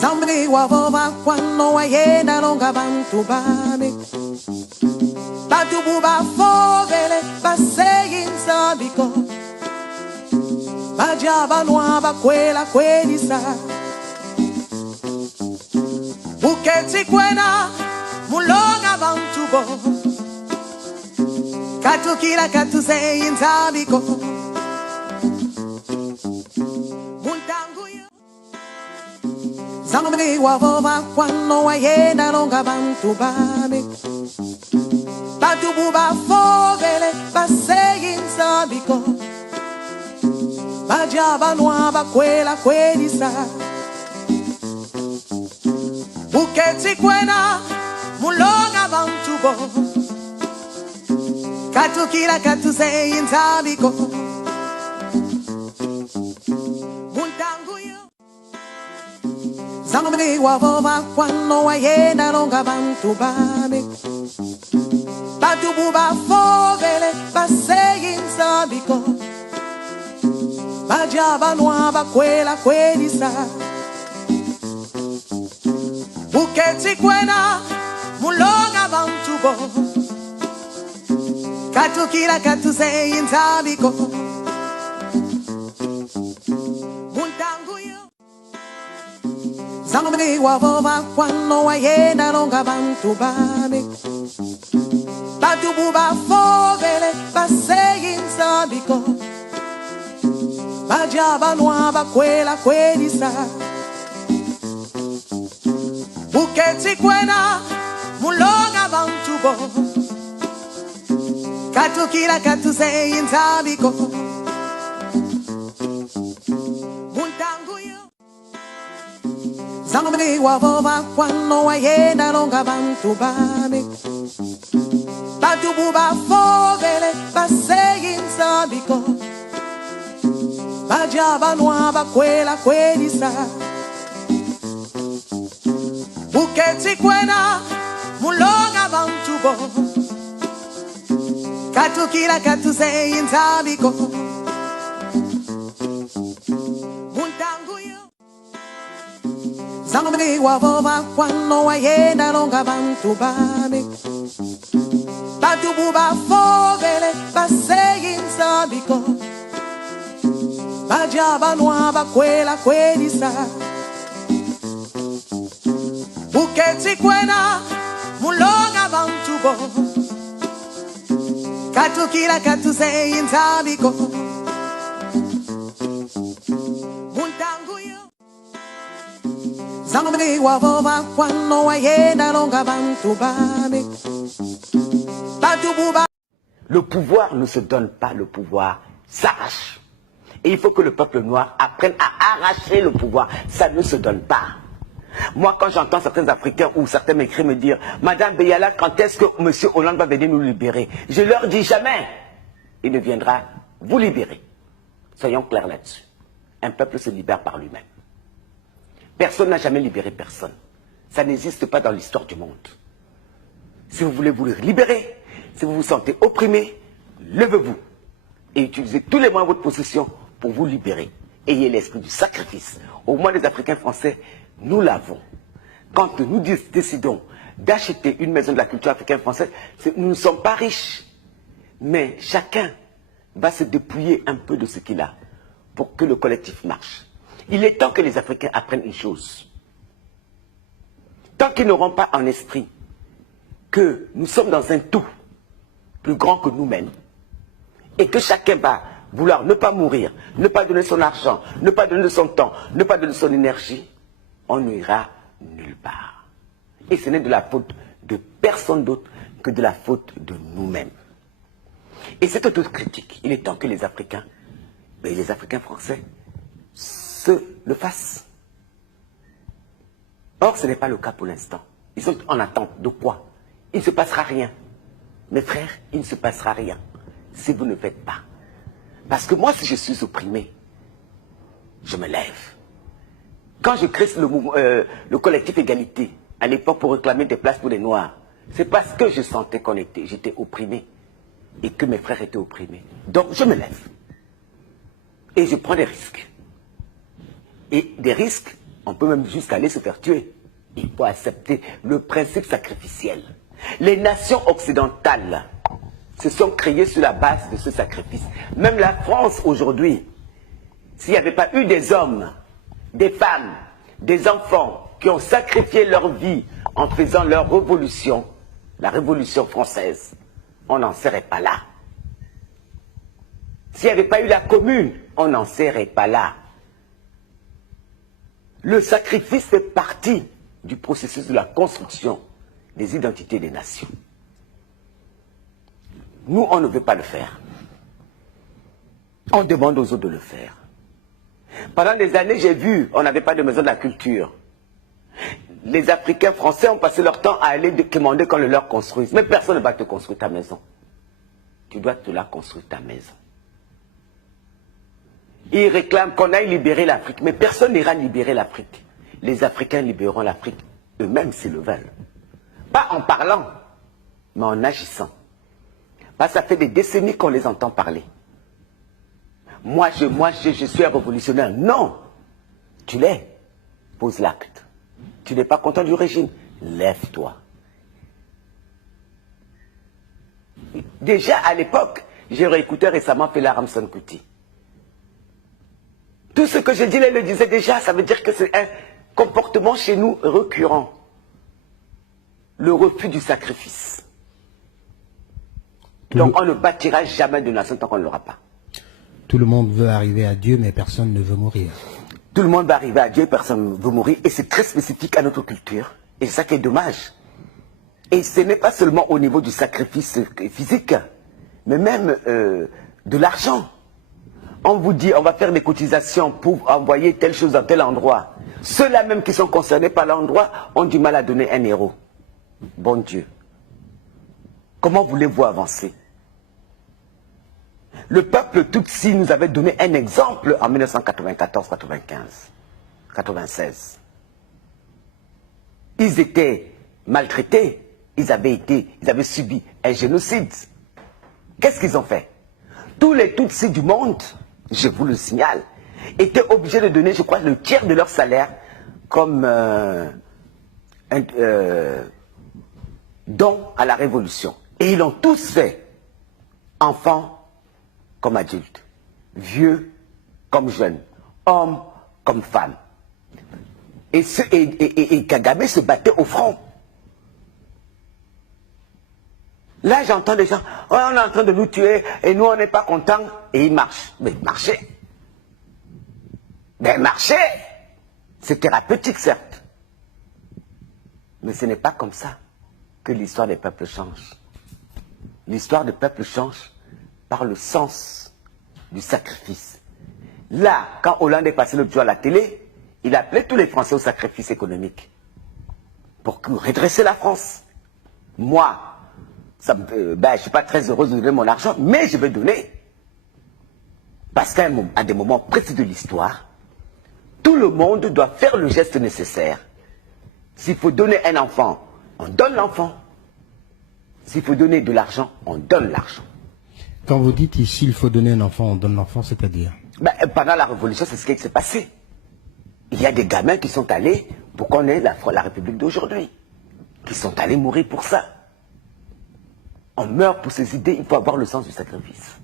Zambi wavova kwano wayenda longa bantu bami Batubu bafovele baseyin zabiko Bajaba nwaba kwela kwelisa Buketi kwena mulonga bantu bo Katukira katuseyin zabiko Zambi wavova kwano wayenda longa bantu bami Batubu bafovele baseyin zabiko Bajaba nwaba kwela kwelisa Buketi kwena mulonga bantu bo Katukira katuseyin zabiko Zambi wavova kwano wayenda longa bantu bami Batubu bafovele baseyin zabiko Bajaba nwaba kwela kwelisa Buketi kwena mulonga bantu bo Katukira katuseyin zabiko Zambi wavova kwano wayenda longa bantu bami Batubu bafovele baseyin zabiko Bajaba nwaba kwela kwelisa Buketi kwena mulonga bantu bo Katukira katuseyin zabiko Zambi wavova kwano wayenda longa bantu bami Batubu bafovele baseyin zabiko Bajaba nwaba kwela kwelisa Buketi kwena mulonga bantu bo Katukira katuseyin zabiko Zambi wavova kwano wayenda longa bantu bami Batubu bafovele baseyin zabiko Bajaba nwaba kwela kwelisa Buketi kwena mulonga bantu bo Katukira katuseyin zabiko Zambi wavova kwano wayenda longa bantu bami Batubu ba Le pouvoir ne se donne pas, le pouvoir s'arrache. Et il faut que le peuple noir apprenne à arracher le pouvoir. Ça ne se donne pas. Moi, quand j'entends certains Africains ou certains m'écrivent me dire « Madame Beyala, quand est-ce que M. Hollande va venir nous libérer ?» Je leur dis jamais. Il ne viendra vous libérer. Soyons clairs là-dessus. Un peuple se libère par lui-même. Personne n'a jamais libéré personne. Ça n'existe pas dans l'histoire du monde. Si vous voulez vous libérer, si vous vous sentez opprimé, levez-vous et utilisez tous les moyens de votre possession pour vous libérer. Ayez l'esprit du sacrifice. Au moins les Africains français, nous l'avons. Quand nous décidons d'acheter une maison de la culture africaine française, nous ne sommes pas riches. Mais chacun va se dépouiller un peu de ce qu'il a pour que le collectif marche. Il est temps que les Africains apprennent une chose. Tant qu'ils n'auront pas en esprit que nous sommes dans un tout plus grand que nous-mêmes et que chacun va vouloir ne pas mourir, ne pas donner son argent, ne pas donner son temps, ne pas donner son énergie, on n'ira nulle part. Et ce n'est de la faute de personne d'autre que de la faute de nous-mêmes. Et cette autocritique, il est temps que les Africains, mais les Africains français, le fassent. Or, ce n'est pas le cas pour l'instant. Ils sont en attente de quoi? Il ne se passera rien. Mes frères, il ne se passera rien si vous ne faites pas. Parce que moi, si je suis opprimé, je me lève. Quand je crée le collectif Égalité, à l'époque pour réclamer des places pour les Noirs, c'est parce que je sentais j'étais opprimé et que mes frères étaient opprimés. Donc, je me lève. Et je prends des risques. Et des risques, On peut même jusqu'à aller se faire tuer. Il faut accepter le principe sacrificiel. Les nations occidentales se sont créées sur la base de ce sacrifice. Même la France aujourd'hui, s'il n'y avait pas eu des hommes, des femmes, des enfants qui ont sacrifié leur vie en faisant leur révolution, la révolution française, on n'en serait pas là. S'il n'y avait pas eu la commune, on n'en serait pas là. Le sacrifice fait partie du processus de la construction des identités des nations. Nous, on ne veut pas le faire. On demande aux autres de le faire. Pendant des années, j'ai vu, on n'avait pas de maison de la culture. Les Africains français ont passé leur temps à aller demander qu'on le leur construise. Mais personne ne va te construire ta maison. Tu dois te la construire ta maison. Ils réclament qu'on aille libérer l'Afrique. Mais personne n'ira libérer l'Afrique. Les Africains libéreront l'Afrique eux-mêmes s'ils le veulent. Pas en parlant, mais en agissant. Parce que ça fait des décennies qu'on les entend parler. Moi, je suis un révolutionnaire. Non, tu l'es. Pose l'acte. Tu n'es pas content du régime. Lève-toi. Déjà à l'époque, j'ai réécouté récemment Fela Ramson Kuti. Tout ce que je dis là, il le disait déjà. Ça veut dire que c'est un comportement chez nous récurrent. Le refus du sacrifice. Donc on ne bâtira jamais de nation tant qu'on ne l'aura pas. Tout le monde veut arriver à Dieu, mais personne ne veut mourir. Tout le monde va arriver à Dieu, personne ne veut mourir. Et c'est très spécifique à notre culture. Et c'est ça qui est dommage. Et ce n'est pas seulement au niveau du sacrifice physique, mais même de l'argent. On vous dit, on va faire des cotisations pour envoyer telle chose dans tel endroit. Ceux-là même qui sont concernés par l'endroit ont du mal à donner 1 euro. Bon Dieu. Comment voulez-vous avancer? Le peuple Tutsi nous avait donné un exemple en 1994, 95, 96. Ils étaient maltraités, ils avaient subi un génocide. Qu'est-ce qu'ils ont fait? Tous les Tutsis du monde, je vous le signale, étaient obligés de donner, je crois, le tiers de leur salaire comme don à la révolution. Et ils l'ont tous fait, enfants comme adultes, vieux comme jeunes, hommes comme femmes. Et Kagame se battait au front. Là, j'entends des gens, oh, on est en train de nous tuer et nous, on n'est pas contents. Et ils marchent. Mais marcher. Mais marcher, c'est thérapeutique, certes. Mais ce n'est pas comme ça que l'histoire des peuples change. L'histoire des peuples change par le sens du sacrifice. Là, quand Hollande est passé l'autre jour à la télé, il appelait tous les Français au sacrifice économique pour redresser la France. Moi, je ne suis pas très heureuse de donner mon argent, mais je vais donner. Parce qu'à des moments précis de l'histoire, tout le monde doit faire le geste nécessaire. S'il faut donner un enfant, on donne l'enfant. S'il faut donner de l'argent, on donne l'argent. Quand vous dites ici, il faut donner un enfant, on donne l'enfant, c'est-à-dire? Pendant la Révolution, c'est ce qui s'est passé. Il y a des gamins qui sont allés pour qu'on ait la République d'aujourd'hui. Qui sont allés mourir pour ça. On meurt pour ces idées, il faut avoir le sens du sacrifice.